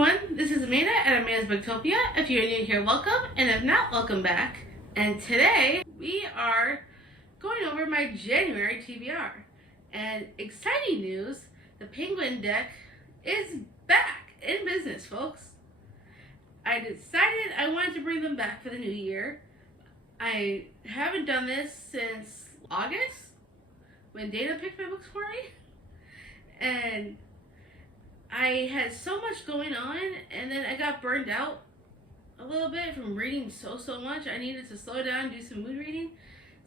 everyone, this is Amanda at Amanda's Booktopia. If you're new here, welcome, and if not, welcome back. And today we are going over my January TBR. And exciting news, the Penguin deck is back in business, folks. I decided I wanted to bring them back for the new year. I haven't done this since August, when Dana picked my books for me. And I had so much going on, and then I got burned out a little bit from reading so much. I needed to slow down and do some mood reading.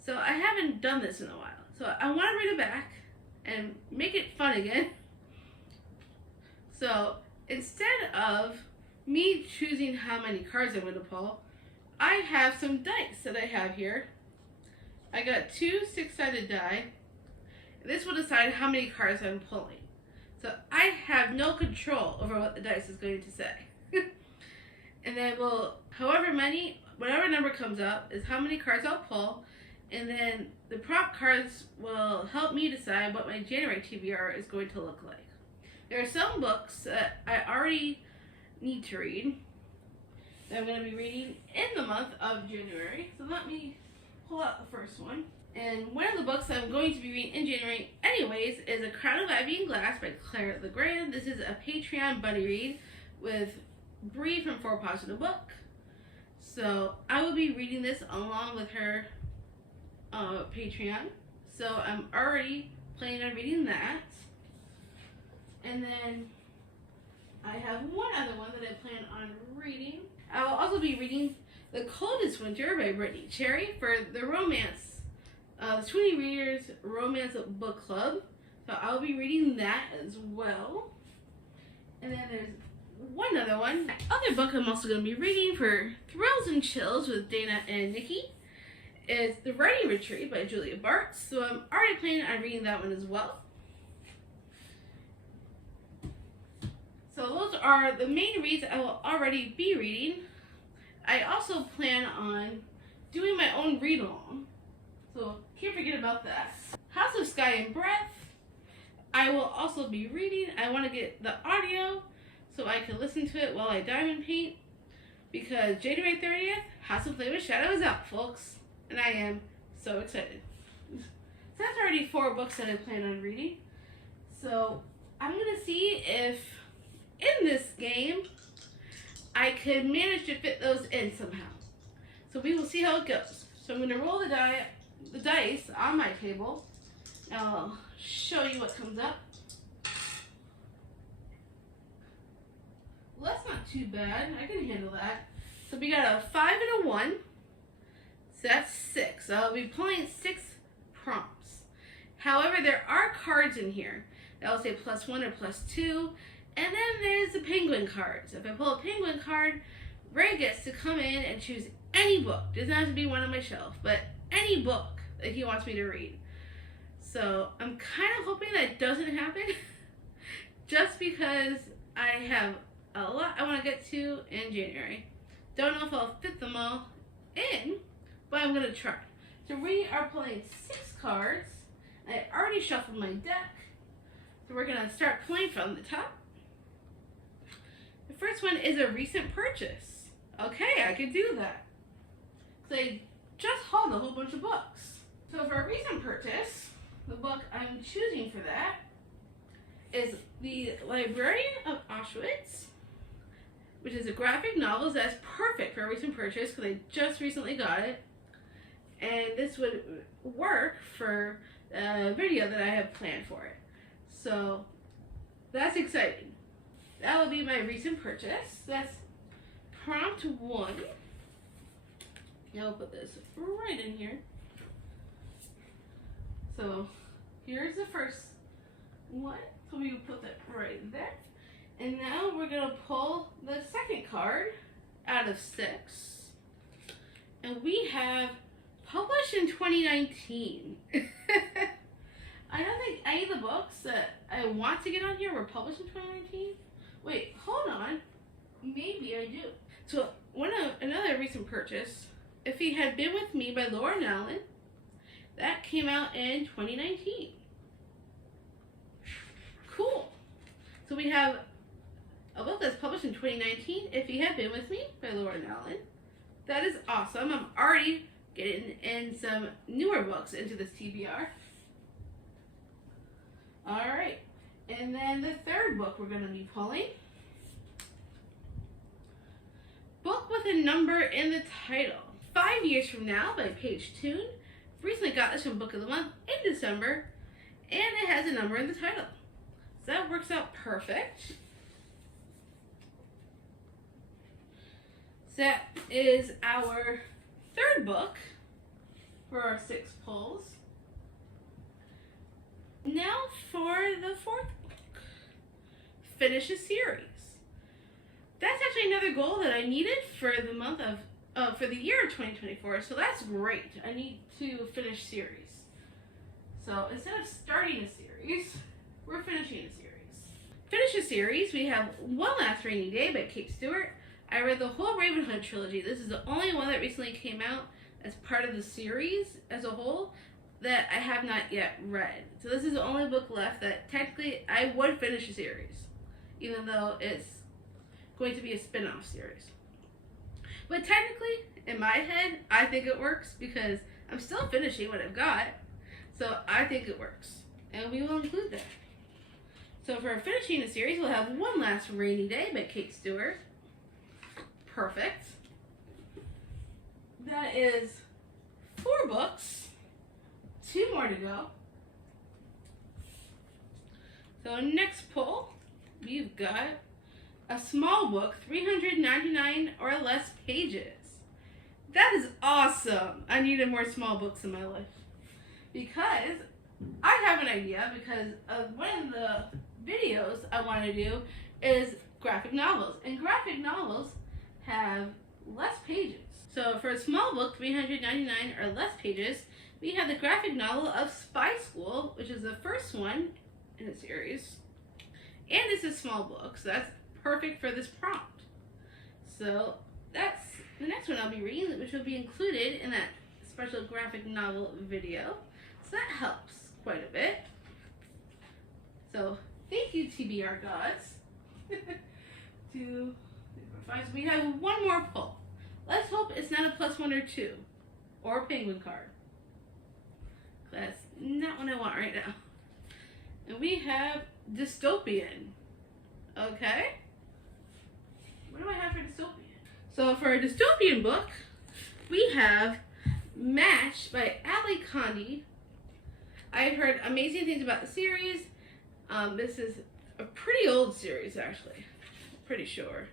So I haven't done this in a while. So I want to read it back and make it fun again. So instead of me choosing how many cards I'm going to pull, I have some dice that I have here. I got two 6-sided die. This will decide how many cards I'm pulling. So I have no control over what the dice is going to say. And then whatever number comes up is how many cards I'll pull. And then the prop cards will help me decide what my January TBR is going to look like. There are some books that I already need to read that I'm going to be reading in the month of January. So let me pull out the first one. And one of the books I'm going to be reading in January anyways is A Crown of Ivy and Glass by Claire Legrand. This is a Patreon buddy read with Bree from Four Paws in a Book. So I will be reading this along with her Patreon. So I'm already planning on reading that. And then I have one other one that I plan on reading. I will also be reading The Coldest Winter by Brittany Cherry for the romance. The Sweeney Readers Romance Book Club. So I'll be reading that as well. And then there's one other one. Other book I'm also going to be reading for Thrills and Chills with Dana and Nikki is The Writing Retreat by Julia Bartz. So I'm already planning on reading that one as well. So those are the main reads I will already be reading. I also plan on doing my own read-along. So can't forget about that. House of Sky and Breath, I will also be reading. I want to get the audio so I can listen to it while I diamond paint, because January 30th, House of Flame and Shadow is out, folks. And I am so excited. So that's already 4 books that I plan on reading. So I'm going to see if in this game I could manage to fit those in somehow. So we will see how it goes. So I'm going to roll the dice on my table. I'll show you what comes up. Well, that's not too bad. I can handle that. So we got a 5 and a 1. So that's 6. So I'll be pulling 6 prompts. However, there are cards in here that will say +1 or +2. And then there's the penguin cards. If I pull a penguin card, Ray gets to come in and choose any book. It doesn't have to be one on my shelf, but any book that he wants me to read. So I'm kind of hoping that doesn't happen just because I have a lot I want to get to in January. Don't know if I'll fit them all in, but I'm going to try. So we are pulling 6 cards. I already shuffled my deck. So we're going to start pulling from the top. The first one is a recent purchase. Okay, I could do that. So I just hauled a whole bunch of books. So for a recent purchase, the book I'm choosing for that is The Librarian of Auschwitz, which is a graphic novel that's perfect for a recent purchase because I just recently got it. And this would work for a video that I have planned for it. So that's exciting. That will be my recent purchase. That's prompt 1. Now I'll put this right in here. So here's the first one. So we will put that right there. And now we're going to pull the second card out of 6. And we have published in 2019. I don't think any of the books that I want to get on here were published in 2019. Wait, hold on. Maybe I do. So another recent purchase, If He Had Been With Me by Lauren Allen, that came out in 2019. Cool. So we have a book that's published books in 2019, If You Had Been With Me by Lauren Allen. That is awesome. I'm already getting in some newer books into this TBR. Alright, and then the third book we're going to be pulling. Book with a Number in the Title. 5 Years From Now by Paige Toon. Recently got this from Book of the Month in December, and it has a number in the title. So that works out perfect. So that is our third book for our 6 pulls. Now for the fourth book. Finish a series. That's actually another goal that I needed for the month of, for the year of 2024. So that's great. I need to finish series. So instead of starting a series, we're finishing a series. Finish a series, we have One Last Rainy Day by Kate Stewart. I read the whole Raven Hood trilogy. This is the only one that recently came out as part of the series as a whole that I have not yet read. So this is the only book left that technically I would finish a series, even though it's going to be a spin-off series. But technically, in my head, I think it works because I'm still finishing what I've got. So I think it works. And we will include that. So for finishing a series, we'll have One Last Rainy Day by Kate Stewart. Perfect. That is 4 books. 2 more to go. So next pull, we've got a small book, 399 or less pages. That is awesome. I needed more small books in my life. Because I have an idea, because of one of the videos I want to do is graphic novels. And graphic novels have less pages. So for a small book, 399 or less pages, we have the graphic novel of Spy School, which is the first one in the series. And it's a small book, so that's perfect for this prompt. So that's the next one I'll be reading, which will be included in that special graphic novel video. So that helps quite a bit. So thank you, TBR gods. 2, 3, 4, 5. So we have one more pull. Let's hope it's not a +1 or 2 or a penguin card. That's not what I want right now. And we have dystopian. Okay. What do I have for dystopian? So for a dystopian book, we have Match by Ali Condi. I've heard amazing things about the series. This is a pretty old series, actually. Pretty sure.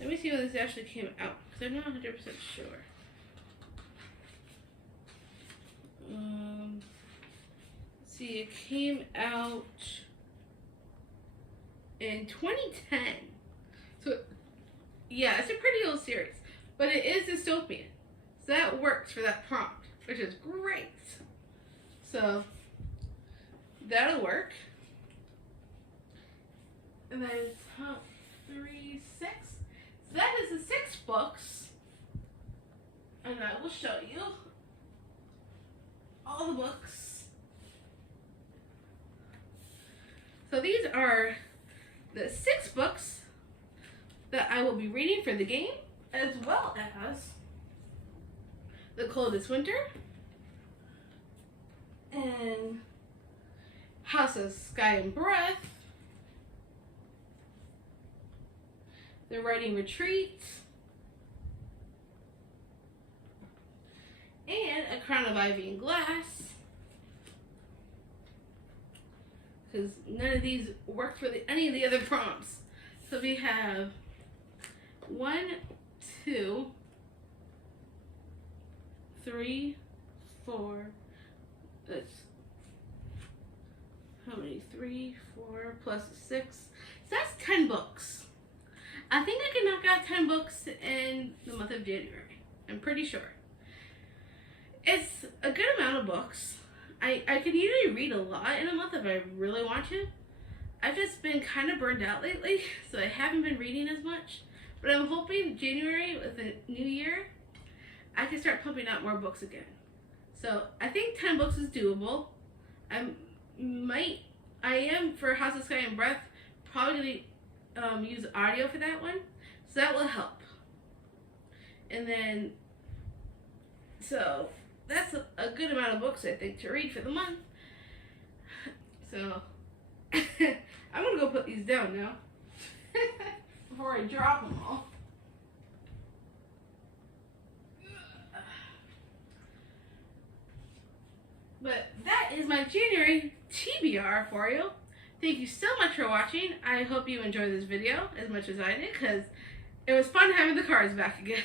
Let me see when this actually came out, because I'm not 100% sure. Let's see, it came out in 2010. So, yeah, it's a pretty old series, but it is dystopian. So that works for that prompt, which is great. So, that'll work. And then 3, 6. So that is the 6 books. And I will show you all the books. So these are the 6 books that I will be reading for the game, as well as The Coldest Winter and House of Sky and Breath, The Writing Retreat, and A Crown of Ivy and Glass, because none of these work for any of the other prompts. So we have 1, 2, 3, 4, that's how many? 3, 4 plus 6. So that's 10 books. I think I can knock out 10 books in the month of January. I'm pretty sure. It's a good amount of books. I can usually read a lot in a month if I really want to. I've just been kind of burned out lately, so I haven't been reading as much. But I'm hoping January, with the new year, I can start pumping out more books again. So I think 10 books is doable. I am for House of Sky and Breath probably use audio for that one, so that will help. And then, so that's a good amount of books, I think, to read for the month. So I'm gonna go put these down now before I drop them all. But that is my January TBR for you. Thank you so much for watching. I hope you enjoyed this video as much as I did, because it was fun having the cards back again.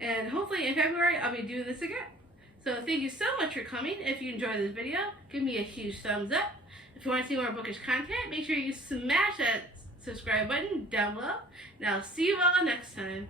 And hopefully in February I'll be doing this again. So thank you so much for coming. If you enjoyed this video, give me a huge thumbs up. If you want to see more bookish content, make sure you smash that subscribe button down below. And I'll see you all next time.